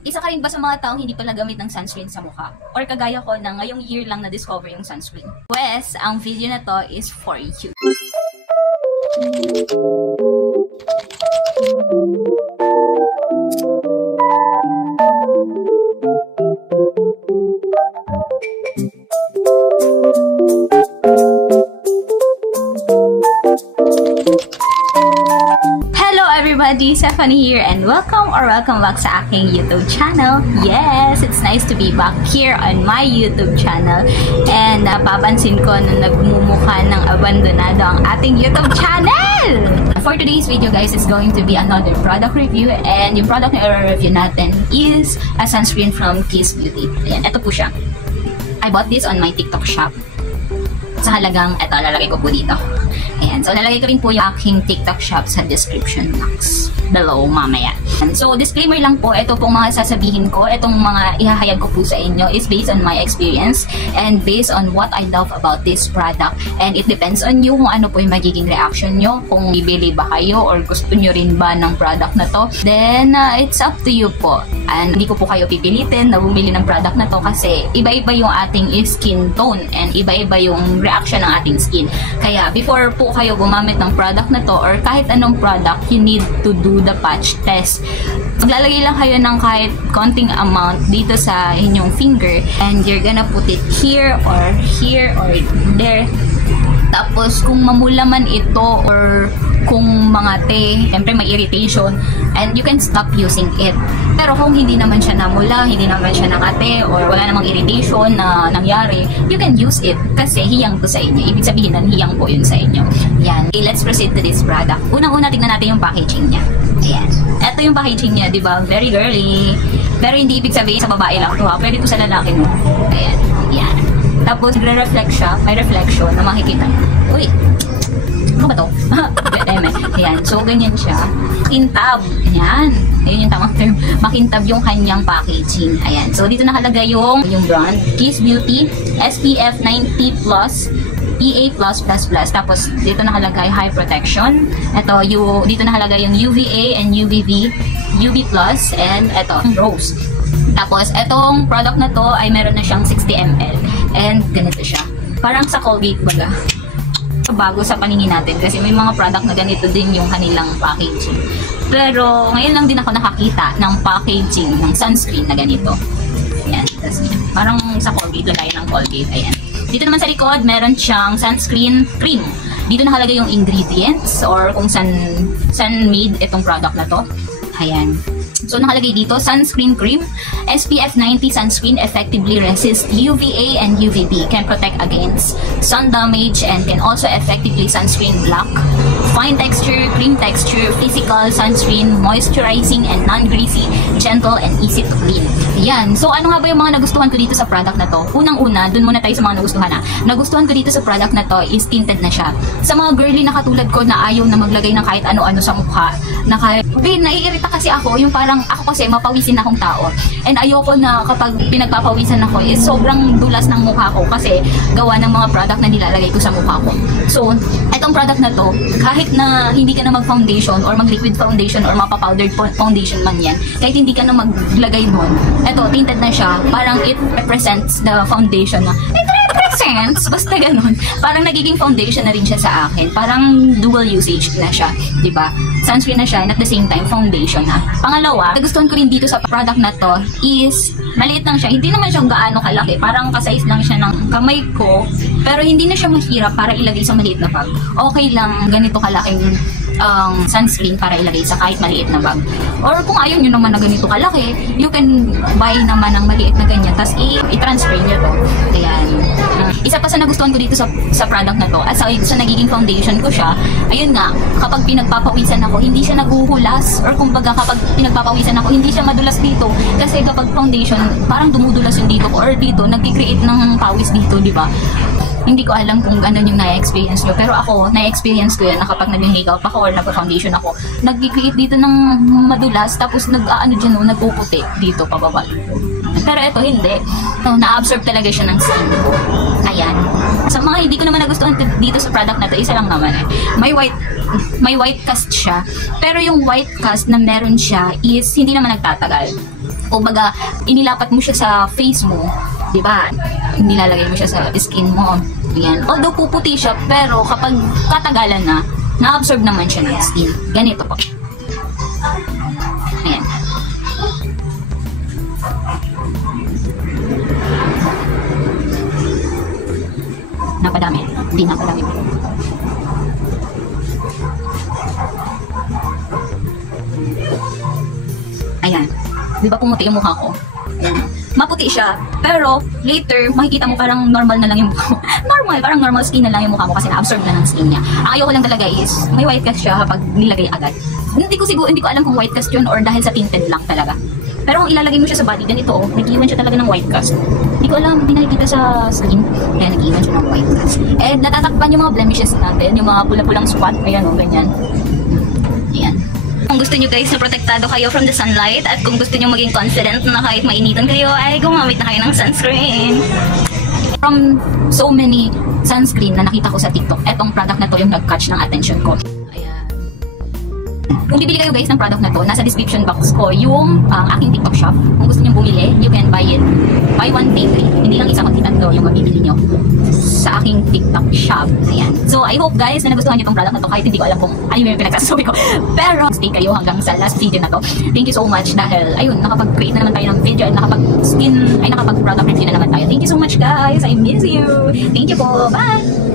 Isa ka rin ba sa mga taong hindi pala gamit ng sunscreen sa mukha? Or kagaya ko na ngayong year lang na-discover yung sunscreen? Pues, ang video na to is for you. Everybody, Stephanie here and welcome back sa aking YouTube channel. Yes, it's nice to be back here on my YouTube channel. And napapansin ko na nagmumukha ng abandonado ang ating YouTube channel. For today's video guys, it's going to be another product review, and yung product na i-review natin is a sunscreen from Kiss Beauty. Ayan, ito po siya. I bought this on my TikTok shop. Sa halagang, ito, lalagay ko po dito. Ayan. So, nalagay ko rin po yung aking TikTok shop sa description box below mamaya. And so, disclaimer lang po, ito pong mga sasabihin ko, itong mga ihahayag ko po sa inyo is based on my experience and based on what I love about this product. And it depends on you kung ano po yung magiging reaction nyo, kung bibili ba kayo or gusto nyo rin ba ng product na to. Then, it's up to you po. And hindi ko po kayo pipilitin na bumili ng product na to kasi iba-iba yung ating skin tone and iba-iba yung reaction ng ating skin. Kaya, before po kayo gumamit ng product na to or kahit anong product, you need to do the patch test. Maglalagay lang kayo ng kahit konting amount dito sa inyong finger and you're gonna put it here or there. Tapos kung mamula man ito or kung mangate, siyempre may irritation, and you can stop using it. Pero kung hindi naman siya namula, hindi naman siya nangate, or wala namang irritation na nangyari, you can use it kasi hiyang to sa inyo. Ibig sabihin na hiyang po yun sa inyo. Yan. Okay, let's proceed to this product. Unang-una, tignan natin yung packaging niya. Ayan. Ito yung packaging niya, di ba? Very girly. Pero hindi ibig sabihin sa babae lang ito ha. Pwede ito sa lalaki mo. Ayan. Yan. Tapos, nagre-reflect siya. May reflection na makikita. Uy! Ano ba ito? Ayan. So, ganyan siya. Makintab. Ayan. Ayun yung tamang term. Makintab yung kanyang packaging. Ayan. So, dito nakalagay yung brand. Kiss Beauty. SPF 90+. PA+++. Tapos, dito nakalagay high protection. Ito, dito nakalagay yung UVA and UVB. UV+. And ito, rose. Tapos, itong product na to ay meron na siyang 60 ml. And ganito siya. Parang sa Colgate baga. Bago sa paningin natin kasi may mga product na ganito din yung kanilang packaging. Pero ngayon lang din ako nakakita ng packaging ng sunscreen na ganito. Ayan. Tapos, parang sa Colgate, lagay ng Colgate. Ayan. Dito naman sa likod, meron siyang sunscreen cream. Dito nakalagay yung ingredients or kung saan made itong product na to. Ayan. So, nakalagay dito, sunscreen cream, SPF 90 sunscreen effectively resists UVA and UVB, can protect against sun damage, and can also effectively sunscreen block, fine texture, cream texture, physical sunscreen, moisturizing and non-greasy, gentle and easy to clean. Ayan. So, ano nga ba yung mga nagustuhan ko dito sa product na to? Unang-una, dun muna tayo sa mga nagustuhan na. Nagustuhan ko dito sa product na to is tinted na siya. Sa mga girly na katulad ko na ayaw na maglagay ng kahit ano-ano sa mukha, na kahit, naiirita kasi ako, yung parang ako kasi mapawisin akong tao. And ayoko na kapag pinagpapawisan ako is sobrang dulas ng mukha ko kasi gawa ng mga product na nilalagay ko sa mukha ko. So, itong product na to, kahit na hindi ka na mag-foundation or mag-liquid foundation or mapa-powdered foundation man yan, kahit hindi ka na maglagay nun, eto, tinted na siya, parang it represents the foundation na, basta ganun. Parang nagiging foundation na rin siya sa akin. Parang dual usage na siya, diba? Sunscreen na siya and at the same time foundation na. Pangalawa, nagustuhan ko rin dito sa product na to is maliit lang siya. Hindi naman siya gaano kalaki. Parang kasize lang siya ng kamay ko. Pero hindi na siya mahirap para ilagay sa maliit na bag. Okay lang ganito kalaking sunscreen para ilagay sa kahit maliit na bag. Or kung ayaw nyo naman na ganito kalaki, you can buy naman ng maliit na ganyan, tapos i-transfer nyo to. Ayan. Isa pa sa nagustuhan ko dito sa product na to, aside sa nagiging foundation ko siya, ayun nga, kapag pinagpapawisan ako, hindi siya naguhulas, or kumbaga kapag pinagpapawisan ako, hindi siya madulas dito. Kasi kapag foundation, parang dumudulas yung dito ko, or dito, nag-create ng pawis dito, di ba? Hindi ko alam kung ano yung na-experience nyo. Pero ako, na-experience ko yun na kapag nag-makeup ako or nag-foundation ako, nag-create dito ng madulas, tapos nagpuputi dito, pababa. Pero ito, hindi. So, na-absorb talaga siya ng skin ko. Ayan. Sa mga hindi ko naman nagustuhan dito sa product na to, isa lang naman eh. May white cast siya. Pero yung white cast na meron siya is hindi naman nagtatagal. O baga, inilapat mo siya sa face mo, di ba? Nilalagay mo siya sa skin mo. Ayan. Although puputi siya, pero kapag katagalan na, na-absorb naman siya ng skin. Ganito po. Ayan. Napadami. Hindi napadami. Ayan. Di ba pumuti yung mukha ko? Ayan. Maputi siya, pero later, makikita mo parang normal na lang yung mukha mo. Normal, parang normal skin na lang yung mukha mo kasi na-absorb na ng skin niya. Ang ayoko lang talaga is, may white cast siya kapag nilagay agad. Hindi ko alam kung white cast yun or dahil sa tinted lang talaga. Pero kung ilalagay mo siya sa body, ganito oh, nag-iwan siya talaga ng white cast. Hindi ko alam, hindi nakikita sa skin, kaya nag-iwan siya ng white cast. And natatakpan yung mga blemishes natin, yung mga pula-pulang spot, ayan o, ganyan. Ayan. Kung gusto nyo guys na protektado kayo from the sunlight at kung gusto nyo maging confident na kahit mainitan kayo ay gumamit na kayo ng sunscreen. From so many sunscreen na nakita ko sa TikTok, etong product na to yung nag-catch ng attention ko. Ayan. Kung bibili kayo guys ng product na to, nasa description box ko yung aking TikTok shop. Kung gusto nyo bumili, you can buy it. Buy one, pay three. Hindi lang isa kundi tatlo yung mabibili nyo sa aking TikTok shop. Ayan. So, I hope guys na nagustuhan nyo itong product na to kahit hindi ko alam kung ano yung pinagsasabi ko. Pero, stay kayo hanggang sa last video na to. Thank you so much dahil, ayun, nakapag-create na naman tayo ng video at nakapag-product review na naman tayo. Thank you so much guys. I miss you. Thank you po. Bye!